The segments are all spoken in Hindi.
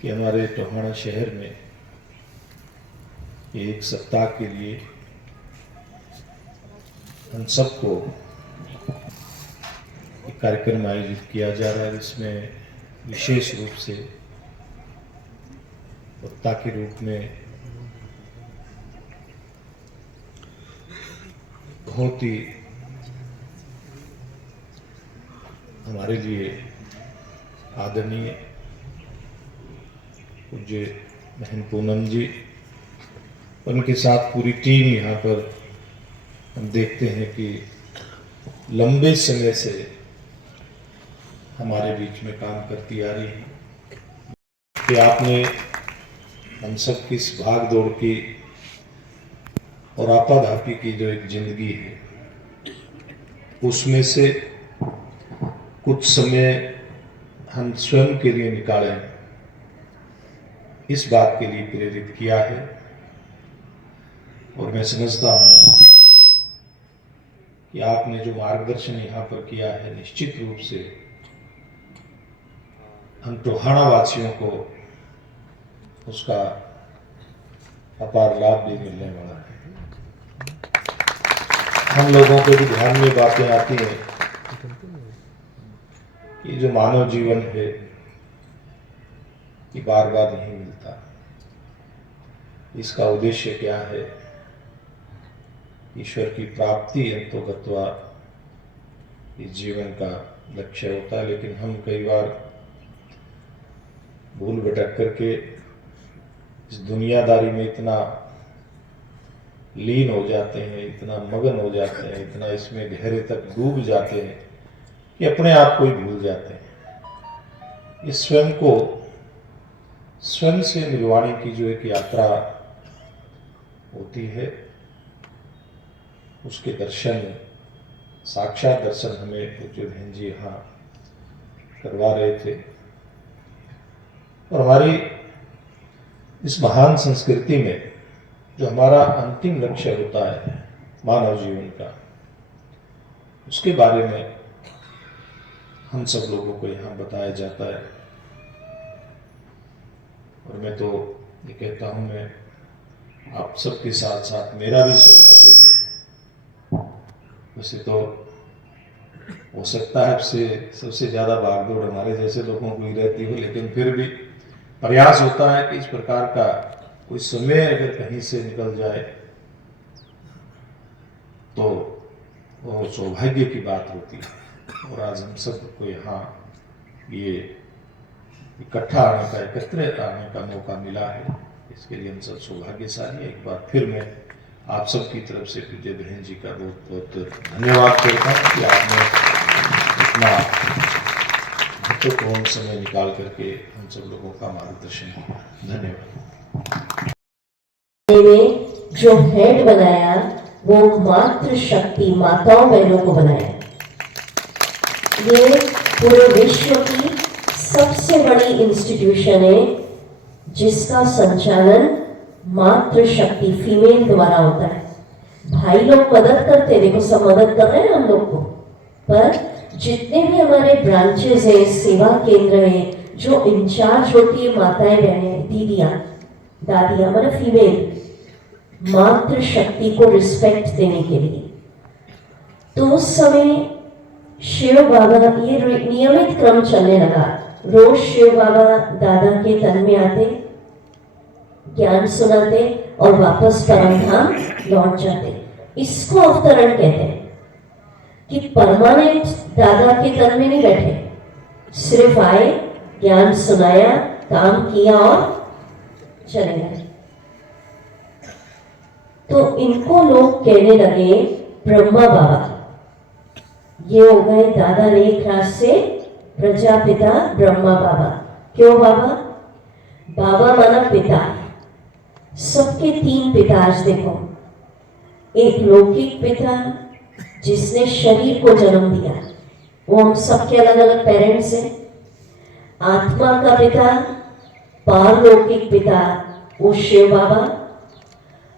कि हमारे टोहाना शहर में एक सप्ताह के लिए हम सबको एक कार्यक्रम आयोजित किया जा रहा है, जिसमें विशेष रूप से वक्ता के रूप में बहुत ही हमारे लिए आदरणीय पूज्य बहन पूनम जी, उनके साथ पूरी टीम यहाँ पर हम देखते हैं कि लंबे समय से हमारे बीच में काम करती आ रही है कि आपने हम सब की इस भाग दौड़ की और आपाधापी की जो एक जिंदगी है, उसमें से कुछ समय हम स्वयं के लिए निकालें, इस बात के लिए प्रेरित किया है। और मैं समझता हूँ कि आपने जो मार्गदर्शन यहाँ पर किया है, निश्चित रूप से हम टोहाना वासियों को उसका अपार लाभ भी मिलने वाला है। हम लोगों के भी ध्यान में बातें आती हैं कि जो मानव जीवन है कि बार बार नहीं मिलता, इसका उद्देश्य क्या है? ईश्वर की प्राप्ति अंतोगत्वा इस जीवन का लक्ष्य होता है, लेकिन हम कई बार भूल भटक करके इस दुनियादारी में इतना लीन हो जाते हैं, इतना मगन हो जाते हैं, इतना इसमें गहरे तक डूब जाते हैं कि अपने आप को ही भूल जाते हैं। इस स्वयं से मिलवाने की जो एक यात्रा होती है, उसके दर्शन, साक्षात दर्शन हमें पूज्य बहन जी यहाँ करवा रहे थे। और हमारी इस महान संस्कृति में जो हमारा अंतिम लक्ष्य होता है मानव जीवन का, उसके बारे में हम सब लोगों को यहाँ बताया जाता है। और मैं तो ये कहता हूँ, मैं आप सबके साथ साथ मेरा भी सौभाग्य है। वैसे तो हो सकता है सबसे ज़्यादा भागदौड़ हमारे जैसे लोगों को ही रहती हो, लेकिन फिर भी प्रयास होता है कि इस प्रकार का कोई समय अगर कहीं से निकल जाए तो वो सौभाग्य की बात होती है। और आज हम सबको यहाँ ये इकट्ठा आने का, एकत्र आने का मौका मिला है, इसके लिए हम सब सौभाग्यशाली हैं। एक बार फिर मैं आप सबकी तरफ से पूज्य बहन जी का बहुत बहुत धन्यवाद करता हूँ कि आपने इतना महत्वपूर्ण समय निकाल करके हम सब लोगों का मार्गदर्शन किया। धन्यवाद। जो हेड बनाया वो मातृशक्ति माताओं बहनों को बनाया। ये पूरे विश्व की सबसे बड़ी इंस्टीट्यूशन है जिसका संचालन मातृशक्ति फीमेल द्वारा होता है। भाई लोग मदद करते हैं, देखो सब मदद कर रहे हैं हम लोग को, पर जितने भी हमारे ब्रांचेस है, सेवा केंद्र है, जो इंचार्ज होती है माताएं बहनें, दीदियां, दादियां, मतलब फीमेल, मातृशक्ति को रिस्पेक्ट देने के लिए। तो उस समय शिव बाबा, ये नियमित क्रम चलने लगा। रोज शिव बाबा दादा के तन में आते, ज्ञान सुनाते और वापस परमधाम लौट जाते। इसको अवतरण कहते हैं कि परमानेंट दादा के तन में नहीं बैठे, सिर्फ आए, ज्ञान सुनाया, काम किया और चले गए। तो इनको लोग कहने लगे ब्रह्मा बाबा। ये हो गए दादा लेखराज से प्रजापिता ब्रह्मा बाबा। क्यों बाबा? बाबा माना पिता। सबके तीन पिता आज देखो, एक लौकिक पिता जिसने शरीर को जन्म दिया, वो हम सबके अलग अलग पेरेंट्स हैं। आत्मा का पिता, पारलौकिक पिता, वो शिव बाबा।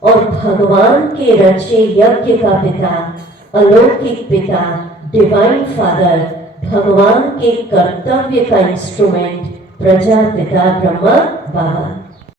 और भगवान के रचे यज्ञ का पिता, अलौकिक पिता, डिवाइन फादर, भगवान के कर्तव्य का इंस्ट्रूमेंट, प्रजापिता ब्रह्मा बाबा।